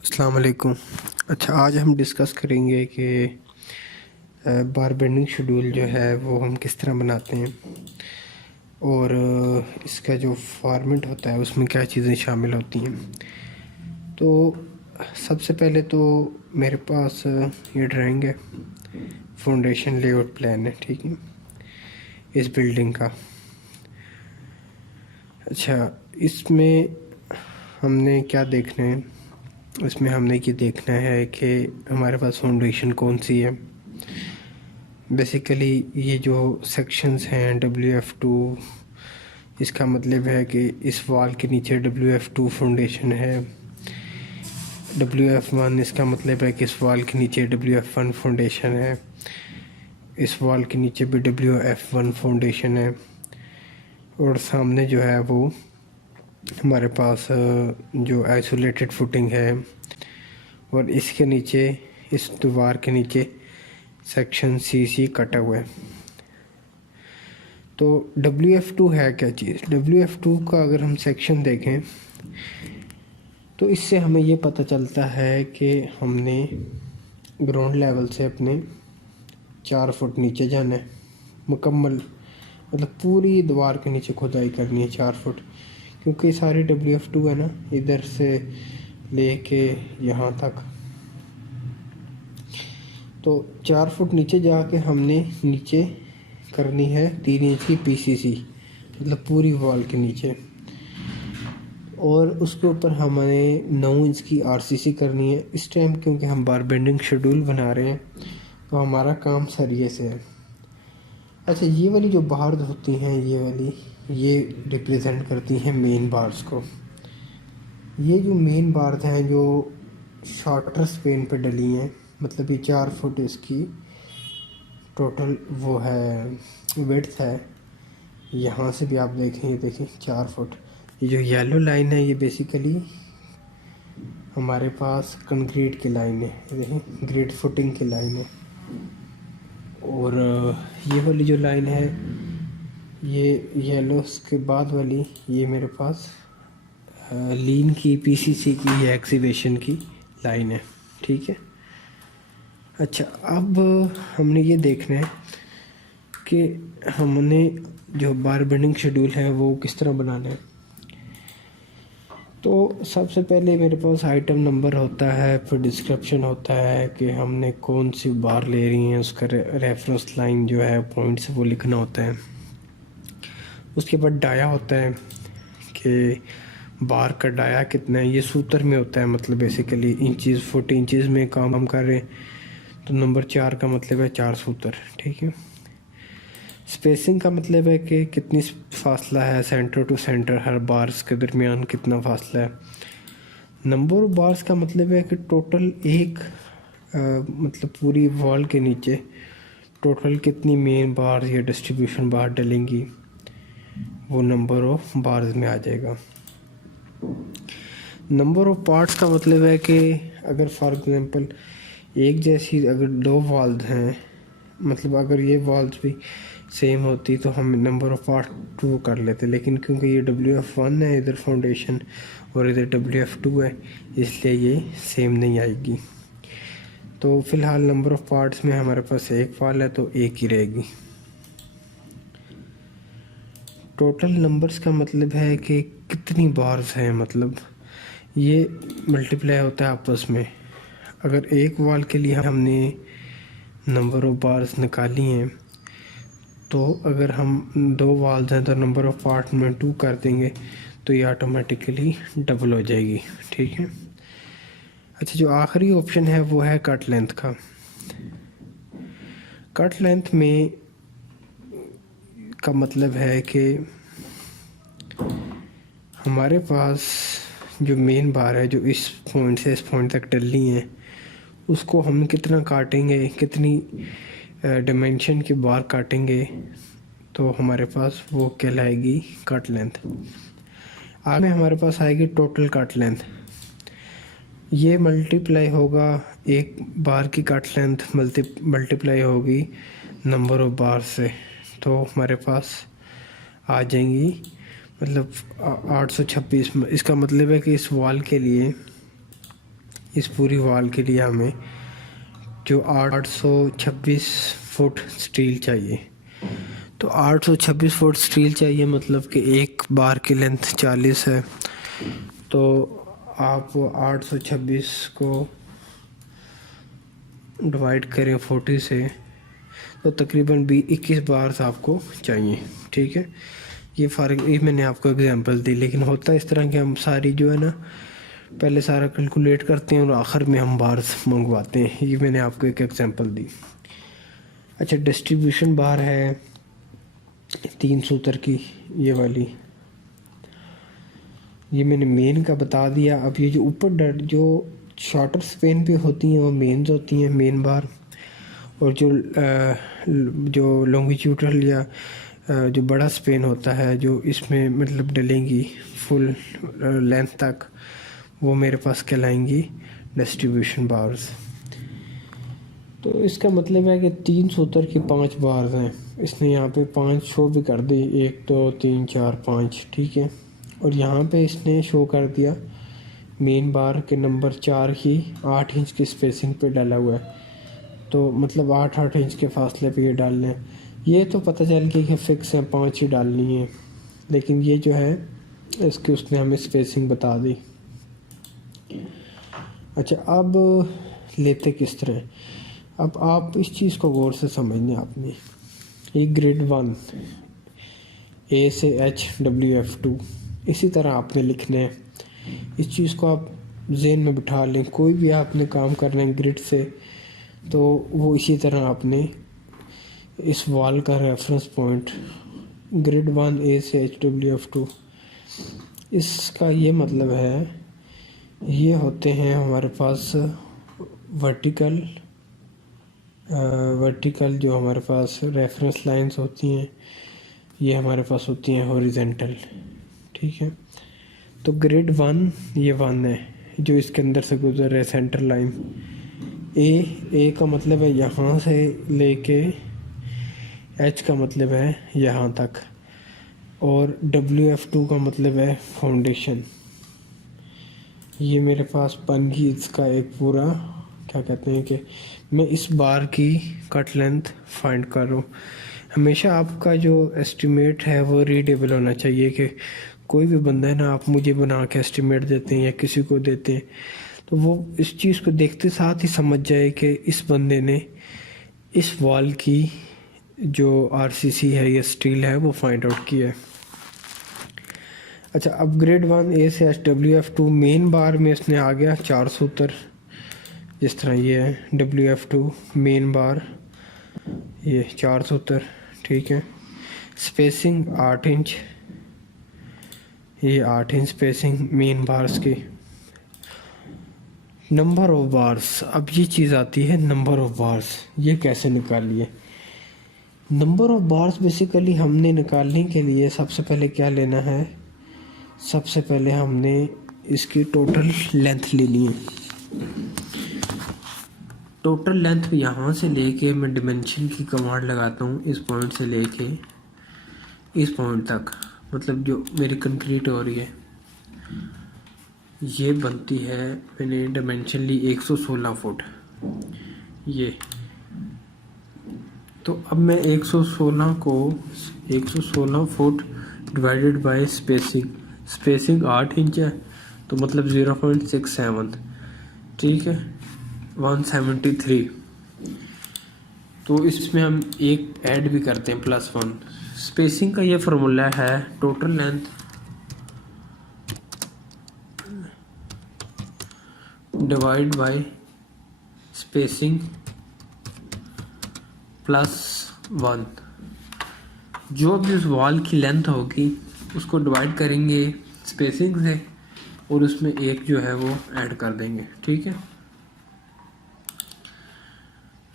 अस्सलाम वालेकुम। अच्छा, आज हम डिस्कस करेंगे कि बार बेंडिंग शेड्यूल जो है वो हम किस तरह बनाते हैं और इसका जो फॉर्मेट होता है उसमें क्या चीज़ें शामिल होती हैं। तो सबसे पहले तो मेरे पास ये ड्राइंग है, फाउंडेशन लेआउट प्लान है, ठीक है, इस बिल्डिंग का। अच्छा, इसमें हमने क्या देखना है, इसमें हमने ये देखना है कि हमारे पास फाउंडेशन कौन सी है। बेसिकली ये जो सेक्शंस हैं WF2, इसका मतलब है कि इस वॉल के नीचे WF2 फाउंडेशन है। WF1 इसका मतलब है कि इस वॉल के नीचे WF1 फाउंडेशन है। इस वॉल के नीचे भी WF1 फाउंडेशन है। और सामने जो है वो हमारे पास जो आइसोलेटेड फुटिंग है, और इसके नीचे, इस दीवार के नीचे सेक्शन CC कटा हुआ है। तो WF2 है क्या चीज़? WF2 का अगर हम सेक्शन देखें तो इससे हमें ये पता चलता है कि हमने ग्राउंड लेवल से अपने 4 फुट नीचे जाना है, मुकम्मल, मतलब पूरी दीवार के नीचे खुदाई करनी है 4 फुट, क्योंकि सारी WF2 है ना, इधर से लेके यहाँ तक। तो 4 फुट नीचे जाके हमने नीचे करनी है 3 इंच की PCC, मतलब पूरी वॉल के नीचे, और उसके ऊपर हमें 9 इंच की RCC करनी है इस टाइम, क्योंकि हम बार बेंडिंग शेड्यूल बना रहे हैं तो हमारा काम सरिये से है। अच्छा, ये वाली जो बार्स होती हैं, ये वाली, ये रिप्रेजेंट करती हैं मेन बार्स को। ये जो मेन बार्स हैं जो शॉर्टर स्पेन पे डली हैं, मतलब ये 4 फुट इसकी टोटल वो है, विड्थ है। यहाँ से भी आप देखें, ये देखें 4 फुट। ये जो येलो लाइन है ये बेसिकली हमारे पास कंक्रीट की लाइन है, ये देखें ग्रिड फुटिंग की लाइन है। और ये वाली जो लाइन है, ये येलो के बाद वाली, ये मेरे पास लीन की PCC की या एक्सीवेशन की लाइन है, ठीक है। अच्छा, अब हमने ये देखना है कि हमने जो बार बेंडिंग शेड्यूल है वो किस तरह बनाना है। तो सबसे पहले मेरे पास आइटम नंबर होता है, फिर डिस्क्रिप्शन होता है कि हमने कौन सी बार ले रही हैं, उसका रेफरेंस लाइन जो है पॉइंट से वो लिखना होता है। उसके बाद डाया होता है कि बार का डाया कितना है, ये सूत्र में होता है, मतलब बेसिकली इंचज़ फुट इंचज़ में काम हम कर रहे हैं, तो नंबर 4 का मतलब है 4 सूत्र, ठीक है। स्पेसिंग का मतलब है कि कितनी फासला है सेंटर टू सेंटर, हर बार्स के दरमियान कितना फासला है। नंबर ऑफ बार्स का मतलब है कि टोटल एक मतलब पूरी वॉल के नीचे टोटल कितनी मेन बार या डिस्ट्रीब्यूशन बार डलेंगी, वो नंबर ऑफ बार्स में आ जाएगा। नंबर ऑफ पार्ट्स का मतलब है कि अगर फॉर एग्जांपल एक जैसी अगर 2 वॉल्स हैं, मतलब अगर ये वॉल्स भी सेम होती तो हम नंबर ऑफ पार्ट 2 कर लेते, लेकिन क्योंकि ये WF1 है इधर फाउंडेशन और इधर WF2 है, इसलिए ये सेम नहीं आएगी। तो फ़िलहाल नंबर ऑफ पार्ट्स में हमारे पास एक वॉल है तो एक ही रहेगी। टोटल नंबर्स का मतलब है कि कितनी बार्स हैं, मतलब ये मल्टीप्लाई होता है आपस में। अगर एक वॉल के लिए हमने नंबर ऑफ बार्स निकाली हैं, तो अगर हम 2 वॉल्स हैं तो नंबर ऑफ पार्ट में 2 कर देंगे तो ये ऑटोमेटिकली डबल हो जाएगी, ठीक है। अच्छा, जो आखिरी ऑप्शन है वो है कट लेंथ का। कट लेंथ में का मतलब है कि हमारे पास जो मेन बार है जो इस पॉइंट से इस पॉइंट तक डलनी है, उसको हम कितना काटेंगे, कितनी डायमेंशन की बार काटेंगे, तो हमारे पास वो कहलाएगी कट लेंथ। आगे हमारे पास आएगी टोटल कट लेंथ। ये मल्टीप्लाई होगा एक बार की कट लेंथ मल्टीप्लाई होगी नंबर ऑफ बार से, तो हमारे पास आ जाएंगी मतलब 826। इसका मतलब है कि इस वॉल के लिए इस पूरी वॉल के लिए हमें जो 826 फुट स्टील चाहिए। तो 826 फुट स्टील चाहिए, मतलब कि एक बार की लेंथ 40 है। तो आप 826 को डिवाइड करें 40 से, तो तकरीबन 21 बार आपको चाहिए। ठीक है, ये फ़र्क, ये मैंने आपको एग्जांपल दी, लेकिन होता है इस तरह कि हम सारी जो है ना पहले सारा कैलकुलेट करते हैं और आखिर में हम बार मंगवाते हैं। ये मैंने आपको एक एग्जांपल दी। अच्छा, डिस्ट्रीब्यूशन बार है 3 सूत्र की, ये वाली, ये मैंने मेन का बता दिया। अब ये जो ऊपर जो शॉर्टर स्पेन पे होती हैं वो मेन्स होती हैं, मेन बार। और जो लॉन्गिट्यूडल या जो बड़ा स्पेन होता है जो इसमें मतलब डलेंगी फुल लेंथ तक, वो मेरे पास कहलाएंगी डिस्ट्रीब्यूशन बार्स। तो इसका मतलब है कि 3 सूत्र की 5 बार्स हैं। इसने यहाँ पे 5 शो भी कर दी, 1 2 3 4 5, ठीक है। और यहाँ पे इसने शो कर दिया मेन बार के नंबर 4 ही 8 इंच की स्पेसिंग पे डाला हुआ है। तो मतलब 8-8 इंच के फासले पे ये डालने हैं। ये तो पता चल गया कि फिक्स है 5 ही डालनी है, लेकिन ये जो है इसकी उसने हमें स्पेसिंग बता दी। अच्छा, अब लेते किस तरह, अब आप इस चीज़ को गौर से समझना आपने। ये ग्रिड 1 A से H WF2 इसी तरह आपने लिखना है। इस चीज़ को आप ज़हन में बिठा लें। कोई भी आपने काम करना है ग्रिड से, तो वो इसी तरह आपने इस वॉल का रेफरेंस पॉइंट ग्रिड 1 A से H WF2, इसका ये मतलब है ये होते हैं हमारे पास वर्टिकल जो हमारे पास रेफरेंस लाइंस होती हैं, ये हमारे पास होती हैं हॉरिजेंटल। ठीक है, तो ग्रिड 1 ये 1 है जो इसके अंदर से गुजर रहा है, सेंटर लाइन। ए का मतलब है यहाँ से लेके H का मतलब है यहाँ तक, और WF2 का मतलब है फाउंडेशन। ये मेरे पास बन गई इसका एक पूरा, क्या कहते हैं कि मैं इस बार की कट लेंथ फाइंड कर रहा हूँ। हमेशा आपका जो एस्टिमेट है वो रीडेबल होना चाहिए, कि कोई भी बंदा है ना, आप मुझे बना के एस्टिमेट देते हैं या किसी को देते हैं, तो वो इस चीज़ को देखते साथ ही समझ जाए कि इस बंदे ने इस वॉल की जो RCC है या स्टील है वो फाइंड आउट किया है। अच्छा, अब ग्रेड 1 A से WF2 मेन बार में इसने आ गया 4 सूत्र, जिस तरह ये है WF2 मेन बार, ये 4 सूत्र, ठीक है। स्पेसिंग 8 इंच, ये 8 इंच स्पेसिंग मेन बार्स की। नंबर ऑफ बार्स, अब ये चीज़ आती है नंबर ऑफ बार्स, ये कैसे निकालिए। नंबर ऑफ बार्स बेसिकली हमने निकालने के लिए सबसे पहले क्या लेना है, सबसे पहले हमने इसकी टोटल लेंथ लेनी है। टोटल लेंथ यहाँ से लेके मैं डिमेंशन की कमांड लगाता हूँ, इस पॉइंट से लेके इस पॉइंट तक, मतलब जो मेरी कंक्रीट हो रही है ये बनती है, मैंने डिमेंशन ली 116 फुट ये। तो अब मैं 116 को 116 foot divided by spacing 8 inch है, तो मतलब 0.67, ठीक है, 173। तो इसमें हम एक ऐड भी करते हैं +1। स्पेसिंग का ये फार्मूला है total length divide by spacing +1। जो भी उस वॉल की लेंथ होगी उसको डिवाइड करेंगे स्पेसिंग से, और उसमें एक जो है वो ऐड कर देंगे, ठीक है।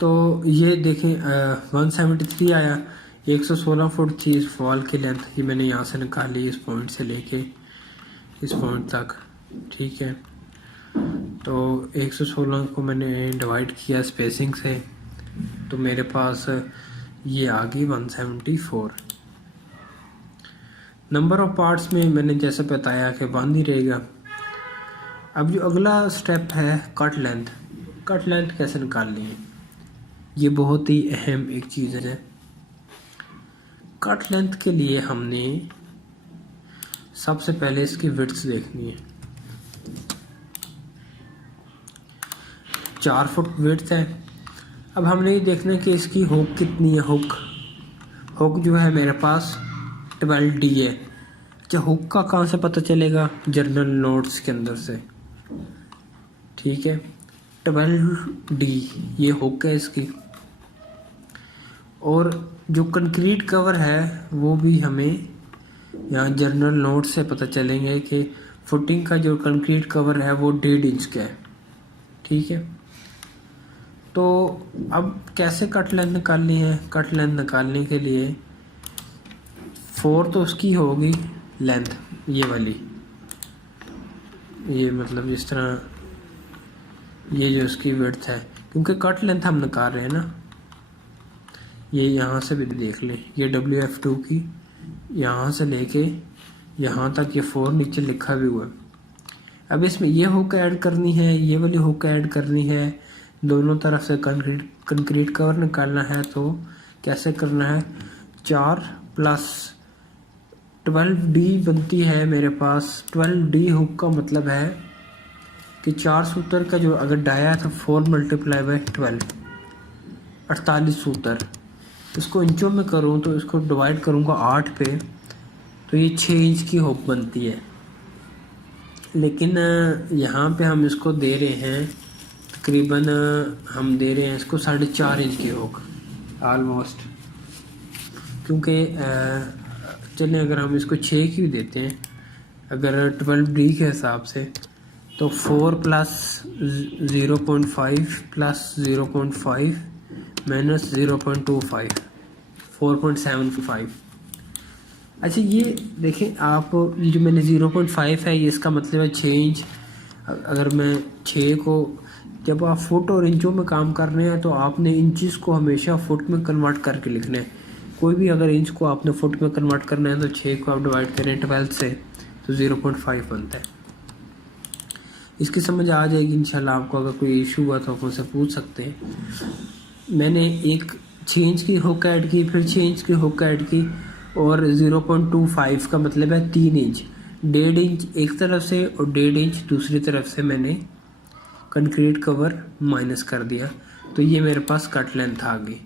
तो ये देखें 173 आया, 116 फुट थी इस वॉल की लेंथ, ये मैंने यहाँ से निकाली इस पॉइंट से लेके इस पॉइंट तक, ठीक है। तो 116 को मैंने डिवाइड किया स्पेसिंग से, तो मेरे पास ये आ गई 174। नंबर ऑफ पार्ट्स में मैंने जैसे बताया कि 1 ही रहेगा। अब जो अगला स्टेप है कट लेंथ। कट लेंथ कैसे निकालनी है, ये बहुत ही अहम एक चीज़ है। कट लेंथ के लिए हमने सबसे पहले इसकी विड्थ देखनी है। 4 फुट विड्थ है। अब हमने ये देखना है कि इसकी हुक कितनी है। हुक जो है मेरे पास 12D है। अच्छा, हुक का कहाँ से पता चलेगा, जर्नल नोट्स के अंदर से। ठीक है, 12D ये हुक है इसकी। और जो कंक्रीट कवर है वो भी हमें यहाँ जर्नल नोट से पता चलेंगे कि फुटिंग का जो कंक्रीट कवर है वो 1.5 इंच का है। ठीक है, तो अब कैसे कट लेंथ निकालनी है। कट लेंथ निकालने के लिए 4 तो उसकी होगी लेंथ, ये वाली, ये मतलब जिस तरह ये जो उसकी विड्थ है, क्योंकि कट लेंथ हम निकाल रहे हैं ना। ये यहाँ से भी देख लें, ये WF2 की यहाँ से लेके यहाँ तक ये 4 नीचे लिखा भी हुआ है। अब इसमें ये हुक ऐड करनी है, ये वाली हुक ऐड करनी है, दोनों तरफ से कंक्रीट कवर निकालना है। तो कैसे करना है, 4 + 12D बनती है मेरे पास। 12D हुक का मतलब है कि 4 सूत्र का जो अगर डाया है तो 4 × 12 48 सूत्र। इसको इंचों में करूँ तो इसको डिवाइड करूँगा 8 पे, तो ये 6 इंच की हुक बनती है। लेकिन यहाँ पे हम इसको दे रहे हैं तकरीबन, हम दे रहे हैं इसको 4.5 इंच की हुक ऑलमोस्ट। क्योंकि चलें अगर हम इसको 6 की भी देते हैं, अगर 12D के हिसाब से, तो 4 + 0.5 + 0.5 - 0.25 4.75। अच्छा, ये देखें आप, जो मैंने 0.5 है ये इसका मतलब है 6 इंच। अगर मैं 6 को, जब आप फुट और इंचों में काम कर रहे हैं तो आपने इंचेस को हमेशा फुट में कन्वर्ट करके लिखना है। कोई भी अगर इंच को आपने फुट में कन्वर्ट करना है तो 6 को आप डिवाइड करें 12 से तो 0.5 बनता है। इसकी समझ आ जाएगी इंशाल्लाह आपको। अगर कोई इशू हुआ तो आप मुझसे पूछ सकते हैं। मैंने एक 6 इंच की हुक ऐड की, फिर 6 इंच की हुक ऐड की, और 0.25 का मतलब है 3 इंच। 1.5 इंच एक तरफ से और 1.5 इंच दूसरी तरफ से मैंने कंक्रीट कवर माइनस कर दिया, तो ये मेरे पास कट लेंथ आ गई।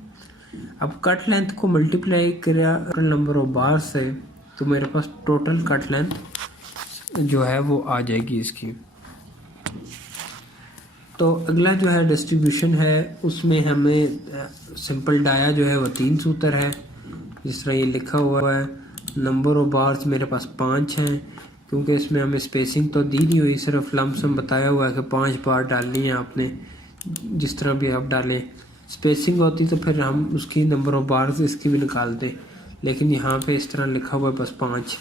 अब कट लेंथ को मल्टीप्लाई किया नंबर ऑफ बार से, तो मेरे पास टोटल कट लेंथ जो है वो आ जाएगी इसकी। तो अगला जो है डिस्ट्रीब्यूशन है, उसमें हमें सिंपल डाया जो है वो 3 सूत्र है, जिस तरह ये लिखा हुआ है। नंबर ऑफ बार्स मेरे पास 5 हैं, क्योंकि इसमें हमें स्पेसिंग तो दी नहीं हुई, सिर्फ लमसम बताया हुआ है कि 5 बार डालनी है आपने। जिस तरह भी आप डालें, स्पेसिंग होती तो फिर हम उसकी नंबर ऑफ बार्स इसकी भी निकालते, लेकिन यहाँ पे इस तरह लिखा हुआ है बस 5,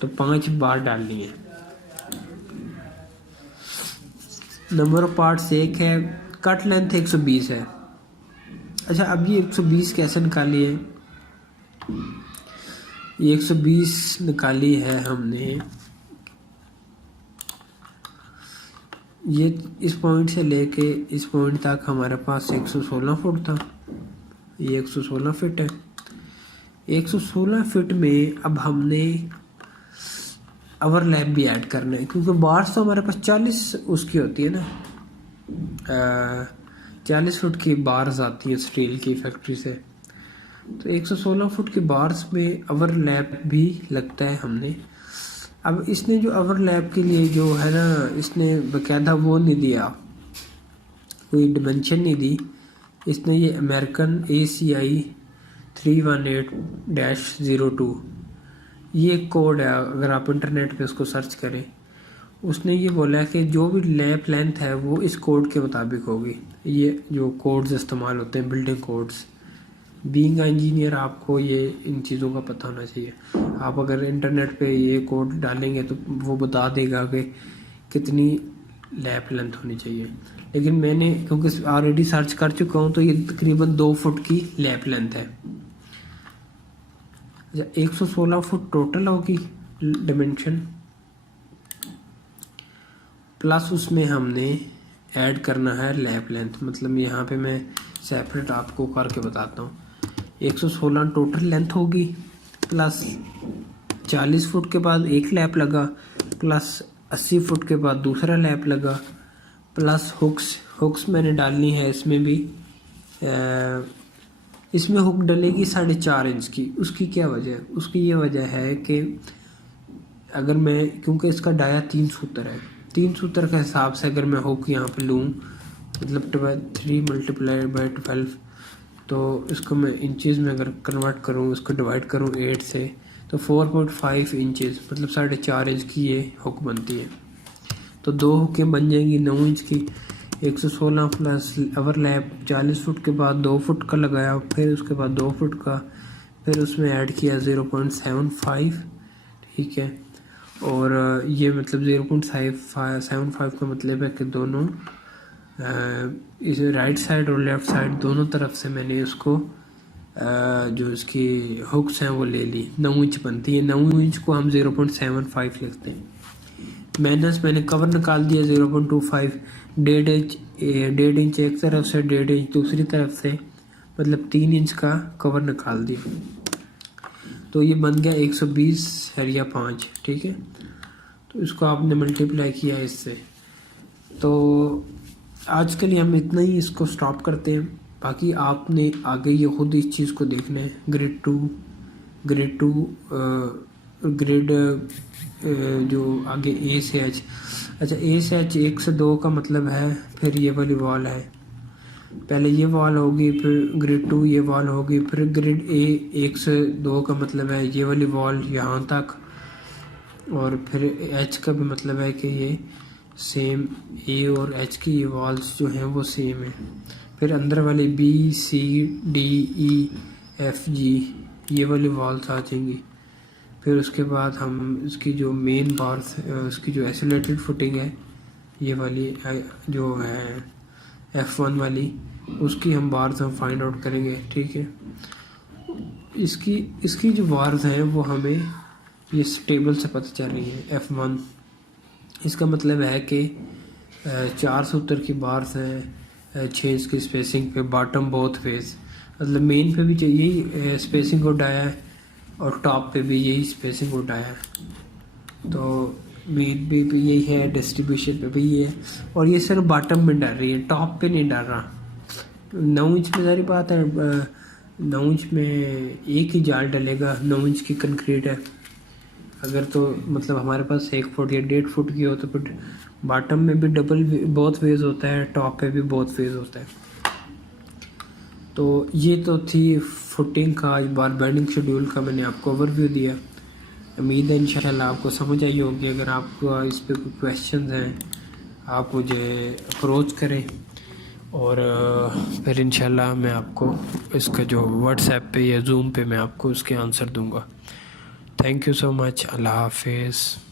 तो 5 बार डालनी है। नंबर ऑफ पार्ट्स 1 है। कट लेंथ 120 है। अच्छा, अब ये 120 कैसे निकाली है, ये 120 निकाली है हमने, ये इस पॉइंट से लेके इस पॉइंट तक हमारे पास 116 फुट था। ये 116 फीट है। 116 फीट में अब हमने ओवरलैप भी ऐड करना है, क्योंकि बार्स तो हमारे पास 40 उसकी होती है ना, 40 फुट की बार्स आती है स्टील की फैक्ट्री से। तो 116 फुट की बार्स में ओवरलैप भी लगता है हमने। अब इसने जो ओवरलैप के लिए जो है ना, इसने बकायदा वो नहीं दिया, कोई डिमेंशन नहीं दी। इसने ये अमेरिकन ACI 318-02 ये कोड है, अगर आप इंटरनेट पे उसको सर्च करें, उसने ये बोला है कि जो भी लैप लेंथ है वो इस कोड के मुताबिक होगी। ये जो कोड्स इस्तेमाल होते हैं, बिल्डिंग कोड्स, बीइंग इंजीनियर आपको ये इन चीज़ों का पता होना चाहिए। आप अगर इंटरनेट पे ये कोड डालेंगे तो वो बता देगा कि कितनी लैप लेंथ होनी चाहिए। लेकिन मैंने क्योंकि ऑलरेडी सर्च कर चुका हूँ, तो ये तकरीबन 2 फुट की लैप लेंथ है। 116 फुट टोटल होगी डिमेंशन, प्लस उसमें हमने ऐड करना है लैप लेंथ, मतलब यहाँ पे मैं सेपरेट आपको करके बताता हूँ। 116 टोटल लेंथ होगी, प्लस 40 फुट के बाद एक लैप लगा, प्लस 80 फुट के बाद दूसरा लैप लगा, प्लस हुक्स मैंने डालनी है इसमें भी। इसमें हुक डलेगी 4.5 इंच की। उसकी क्या वजह है? उसकी ये वजह है कि अगर मैं, क्योंकि इसका डाया 3 सूत्र है, 3 सूत्र के हिसाब से अगर मैं हुक यहाँ पे लूँ, मतलब 3 × 12, तो इसको मैं इंचज़ में अगर कन्वर्ट करूँ, इसको डिवाइड करूँ 8 से, तो 4.5 इंचज़, मतलब 4.5 इंच की ये हुक बनती है। तो 2 हुकें बन जाएंगी 9 इंच की। 116 प्लस ओवरलैप 40 फुट के बाद 2 फुट का लगाया, फिर उसके बाद 2 फुट का, फिर उसमें ऐड किया 0.75, ठीक है। और ये मतलब 0.75 का मतलब है कि दोनों इस राइट साइड और लेफ़्ट साइड दोनों तरफ से मैंने उसको जो इसकी हुक्स हैं वो ले ली। 9 इंच बनती है, 9 इंच को हम 0.75 लिखते हैं। मैंने कवर निकाल दिया 0.25, 1.5 इंच एक तरफ से, 1.5 इंच दूसरी तरफ से, मतलब 3 इंच का कवर निकाल दिया। तो ये बन गया 120/5, ठीक है। तो इसको आपने मल्टीप्लाई किया इससे। तो आज के लिए हम इतना ही इसको स्टॉप करते हैं। बाकी आपने आगे ये खुद इस चीज़ को देखना है। ग्रेड जो आगे ए से एच, अच्छा ए से एच 1 से 2 का मतलब है फिर ये वाली वॉल है, पहले ये वॉल होगी, फिर ग्रेड 2 ये वॉल होगी, फिर ग्रेड ए 1 से 2 का मतलब है ये वाली वॉल यहाँ तक, और फिर एच का भी मतलब है कि ये सेम ए और एच की ये वॉल्स जो हैं वो सेम है। फिर अंदर वाली B C D E F G ये वाली वॉल्स आ जाएंगी। फिर उसके बाद हम इसकी जो मेन बार्स, उसकी जो आइसोलेटेड फुटिंग है, ये वाली जो है F1 वाली, उसकी हम बार्स हम फाइंड आउट करेंगे, ठीक है। इसकी जो बार्स हैं वो हमें इस टेबल से पता चल रही है। F1 इसका मतलब है कि 4 सूत्र की बार्स हैं, 6 इंच की स्पेसिंग पे, बॉटम बोथ फेस, मतलब मेन पे भी यही स्पेसिंग को डाया है और टॉप पे भी यही स्पेसिंग को डाया है। तो मेन पे भी यही है, डिस्ट्रीब्यूशन पे भी ये है, और ये सिर्फ बॉटम में डाल रही है, टॉप पे नहीं डाल रहा। 9 इंच में सारी बात है, 9 इंच में एक ही जाल डलेगा, 9 इंच की कंक्रीट है। अगर तो मतलब हमारे पास 1 फुट या 1.5 फुट की हो तो फिर बॉटम में भी डबल बोथ फेज होता है, टॉप पे भी बोथ फेज होता है। तो ये तो थी फुटिंग का, बार बेंडिंग शेड्यूल का मैंने आपको ओवरव्यू दिया। उम्मीद है इंशाल्लाह आपको समझ आई होगी। अगर आपको इस पे कोई क्वेश्चन हैं आप मुझे अप्रोच करें, और फिर इंशाल्लाह मैं आपको इसका जो व्हाट्सएप पे या जूम पे मैं आपको उसके आंसर दूंगा। Thank you so much. अल्लाह हाफिज़।